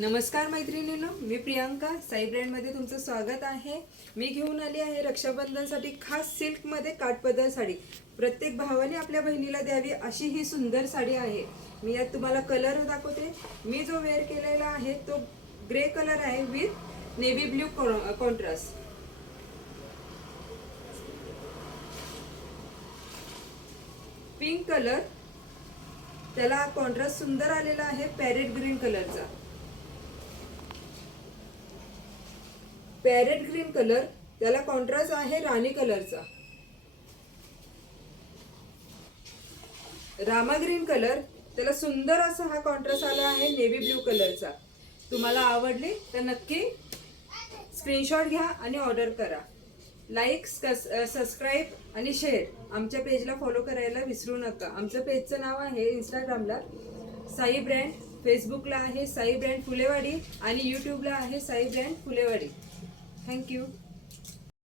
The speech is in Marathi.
नमस्कार मैत्रिणींनो, मी प्रियांका साई ब्रँडमध्ये तुमचं स्वागत आहे। मी घेऊन आली आहे रक्षाबंधनसाठी खास सिल्कमध्ये काठपदर साडी। प्रत्येक भावाने आपल्या बहिणीला द्यावी अशी ही सुंदर साडी आहे। मी यात तुम्हाला कलर दाखवते। मी जो वेअर केलेला आहे तो ग्रे कलर आहे with navy blue contrast. Pink colour, त्याला कॉन्ट्रास्ट सुंदर आलेला आहे पॅरेट ग्रीन कलरचा। पॅरेट ग्रीन कलर, त्याला कॉन्ट्रास्ट आहे राणी कलरचा। रामा ग्रीन कलर, त्याला सुंदर असा हा कॉन्ट्रास्ट आला आहे नेव्ही ब्लू कलरचा। तुम्हाला आवडले तर नक्की स्क्रीनशॉट घ्या आणि ऑर्डर करा। लाईक, सबस्क्राईब आणि शेअर आमच्या पेजला फॉलो करायला विसरू नका। आमच्या पेजचं नाव आहे इंस्टाग्रामला साई ब्रँड, फेसबुकला आहे साई ब्रँड फुलेवाडी आणि यूट्यूबला आहे साई ब्रँड फुलेवाडी। थँक्यू।